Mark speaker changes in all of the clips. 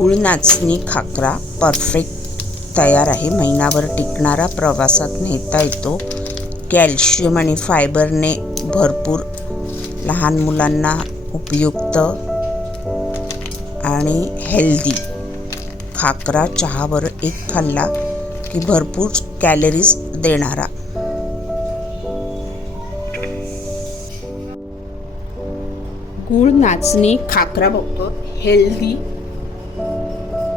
Speaker 1: गुळ नाचणी खाकरा परफेक्ट तयार आहे. महिनाभर टिकणारा प्रवासात नेता येतो. कॅल्शियम आणि फायबरने भरपूर लहान मुलांना उपयुक्त आणि हेल्दी. खाकरा चहावर एक खाल्ला की भरपूर कॅलरीज देणारा. गुळ नाचणी खाकरा बघतो. हेल्दी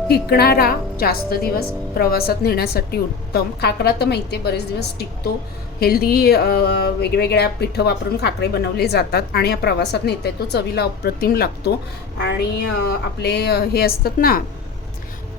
Speaker 1: टिकणारा जास्त दिवस प्रवासात नेण्यासाठी उत्तम. खाकरा तर माहिती आहे बरेच दिवस टिकतो. हेल्दी वेगवेगळ्या पिठं वापरून खाकरे बनवले जातात आणि या प्रवासात नेता येतो चवीला अप्रतिम लागतो. आणि आपले हे असतात ना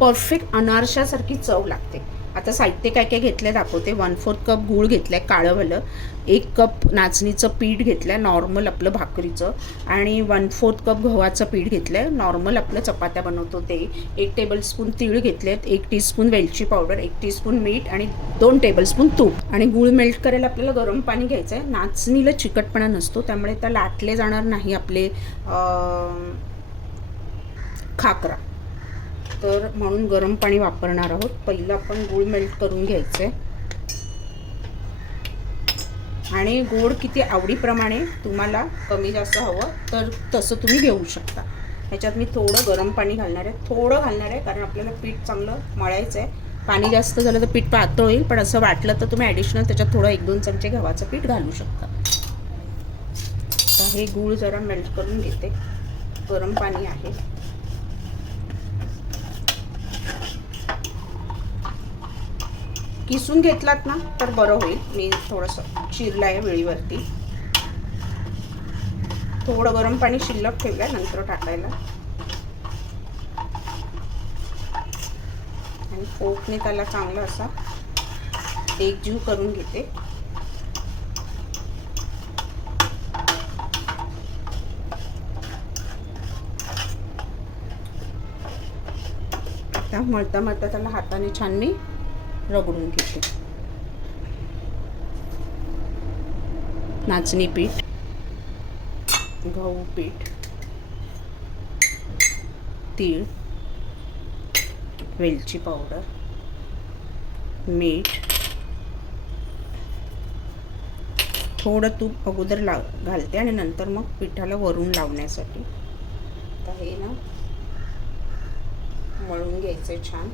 Speaker 1: परफेक्ट अनारशासारखी चव लागते. आता साहित्य काय काय घेतलं दाखवते. वन फोर्थ कप गूळ घेतलं आहे काळंवालं एक कप नाचणीचं पीठ घेतलं आहे नॉर्मल आपलं भाकरीचं. आणि वन फोर्थ कप गव्हाचं पीठ घेतलं आहे नॉर्मल आपलं चपात्या बनवतो ते. एक टेबलस्पून तीळ घेतले आहेत एक टीस्पून वेलची पावडर एक टीस्पून मीठ आणि दोन टेबलस्पून तूप. आणि गूळ मेल्ट करायला आपल्याला गरम पाणी घ्यायचं आहे नाचणीला चिकटपणा नसतो त्यामुळे त्या लाटले जाणार नाही आपले खाकरा. तर म्हणून गरम पाणी वापरणार आहोत. पहिलं आपण गूळ मेल्ट करून घ्यायचं आहे आणि गोड किती आवडीप्रमाणे तुम्हाला कमी जास्त हवं तर तसं तुम्ही घेऊ शकता. ह्याच्यात मी थोडं गरम पाणी घालणार आहे. थोडं घालणार आहे कारण आपल्याला पीठ चांगलं मळायचं आहे. पाणी जास्त झालं तर पीठ पातळ होईल पण असं वाटलं तर तुम्ही ॲडिशनल त्याच्यात थोडं एक दोन चमचे गव्हाचं पीठ घालू शकता. तर हे गूळ जरा मेल्ट करून घेते. गरम पाणी आहे. किसून घेतलात ना तर बरं होईल. मी थोडंसं चिरलं आहे वेळीवरती. थोडं गरम पाणी शिल्लक ठेवलं नंतर टाकायला. आणि फोकने त्याला चांगलं असा एकजीव करून घेते. आता मळता मळता त्याला हाताने छान मी रगडून घेते. नाचणी पीठ. गहू पीठ. तीळ. वेलची पावडर. मीठ. थोडं तूप अगोदर लाव घालते आणि नंतर मग पिठाला वरून लावण्यासाठी. आता हे ना मळून घ्यायचं छान.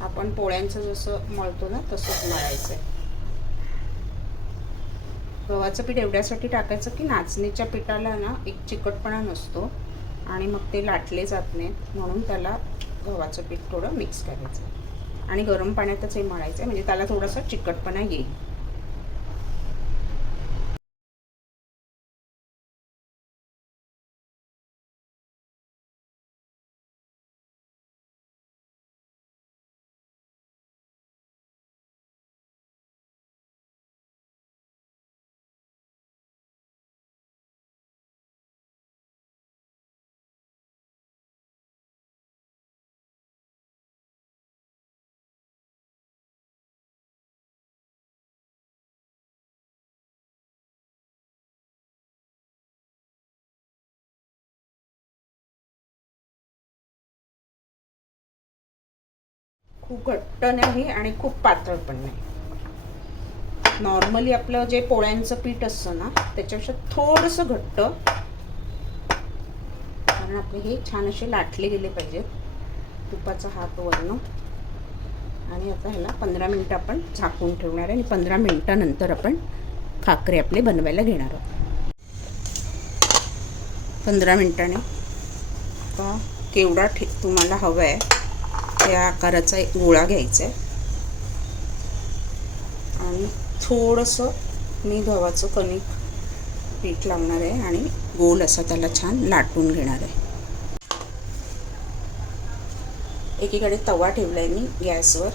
Speaker 1: आपण पोळ्यांचं जसं मळतो ना तसंच मळायचं. आहे गव्हाचं पीठ एवढ्यासाठी टाकायचं की नाचणीच्या पिठाला ना एक चिकटपणा नसतो आणि मग ते लाटले जात नाहीत म्हणून त्याला गव्हाचं पीठ थोडं मिक्स करायचं. आणि गरम पाण्यातच हे मळायचं म्हणजे त्याला थोडासा चिकटपणा येईल. खूप घट्ट नाही आणि खूप पातळ पण नाही. नॉर्मली आपलं जे पोळ्यांचं पीठ असतं ना त्याच्यापेक्षा थोडंसं घट्ट. कारण आपले हे छान असे लाटले गेले पाहिजेत. तुपाचा हात वरणं आणि आता ह्याला पंधरा मिनटं आपण झाकून ठेवणार आहे आणि पंधरा मिनटानंतर आपण खाकरे आपले बनवायला घेणार आहोत. पंधरा मिनटाने. आता केवढा ठे तुम्हाला हवं आहे. त्या आकाराचा एक गोळा घ्यायचा आहे आणि थोडंसं मी गव्हाचं कणिक पीठ लावणार आहे आणि गोल असा त्याला छान लाटून घेणार आहे एकीकडे तवा ठेवला आहे मी गॅसवर.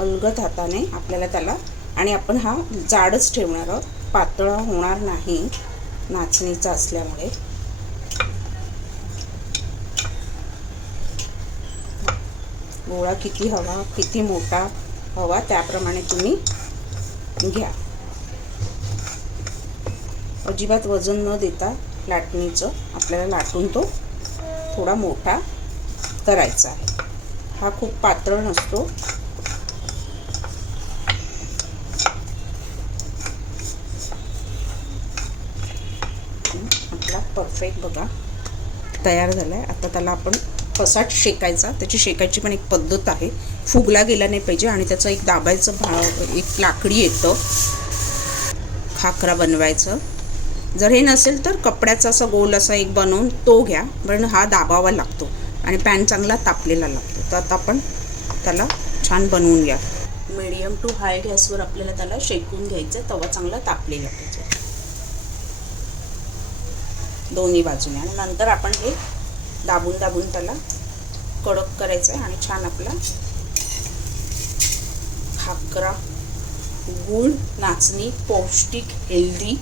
Speaker 1: अलगद हाताने आपल्याला त्याला आणि आपण हा जाडच ठेवणार आहोत. पातळ होणार नाही नाचणीचा असल्यामुळे. गोळा किती हवा किती मोठा हवा त्याप्रमाणे तुम्ही घ्या. अजिबात वजन न देता लाटणीचं आपल्याला लाटून तो थोडा मोठा करायचा आहे. हा खूप पातळ नसतो. आपला परफेक्ट बघा. तयार झाला आहे आता त्याला आपण कसा शेकायचा. त्याची शेकायची पण एक पद्धत आहे. फुगला गेला नाही पाहिजे आणि त्याचं एक दाबायचं भा एक लाकडी येतं. खाकरा बनवायचं. जर हे नसेल तर कपड्याचा असा गोल असा एक बनवून तो घ्या. पण हा दाबावा लागतो आणि पॅन चांगला तापलेला लागतो. तर आता आपण त्याला छान बनवून घ्या. मीडियम टू हाय गॅसवर आपल्याला त्याला शेकून घ्यायचं तवा चांगला तापलेला पाहिजे. दोन्ही बाजूने. आणि नंतर आपण हे दाबून दाबून त्याला कडक करायचं आहे आणि छान आपला खाकरा गुळ नाचणी पौष्टिक हेल्दी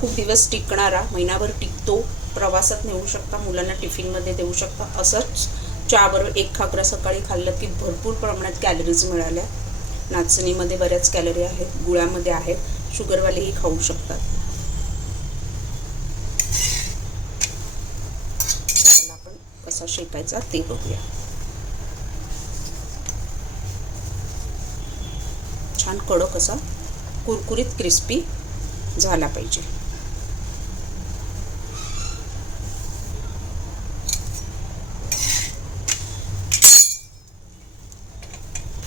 Speaker 1: खूप दिवस टिकणारा महिनाभर टिकतो प्रवासात नेऊ शकता मुलांना टिफिनमध्ये देऊ शकता असंच चहाबरोबर एक खाकरा सकाळी खाल्लं की भरपूर प्रमाणात कॅलरीज मिळाल्या. नाचणीमध्ये बऱ्याच कॅलरी आहेत गुळामध्ये आहेत शुगरवालेही खाऊ शकतात त्याला आपण कसा शेकायचा ते बघूया छान कडक असा कुरकुरीत क्रिस्पी झाला पाहिजे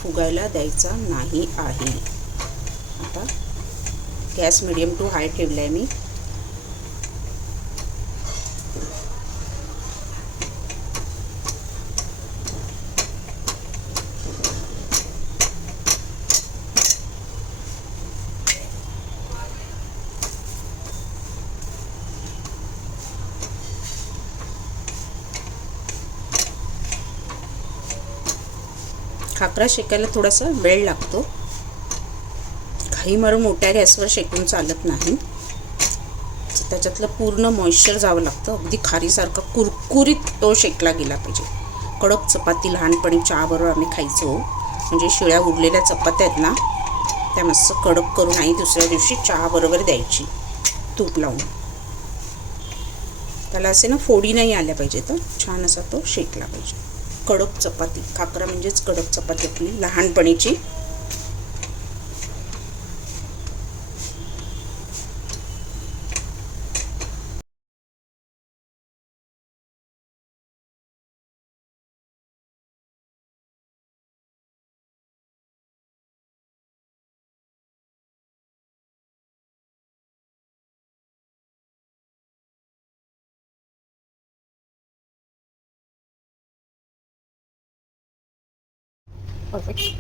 Speaker 1: फुगायला द्यायचा नाही आहे आता गॅस मिडियम टू हाय ठेवला आहे मी खाकरा शेकायला थोडासा वेळ लागतो. काही मारून मोठ्या गॅसवर शेकून चालत नाही. त्याच्यातलं पूर्ण मॉइश्चर जावं लागतं. अगदी खारीसारखा कुरकुरीत तो शेकला गेला पाहिजे. कडक चपाती लहानपणी चहाबरोबर आम्ही खायचो. म्हणजे शिळ्या उरलेल्या चपात्या आहेत ना त्या मस्त कडक करून आई दुसऱ्या दिवशी चहाबरोबर द्यायची. तूप लावून. त्याला असे ना फोडी नाही आल्या पाहिजे तर छान असा तो शेकला पाहिजे. कडक चपाती. खाकरा म्हणजेच कडक चपाती आपली लहानपणीची. perfect.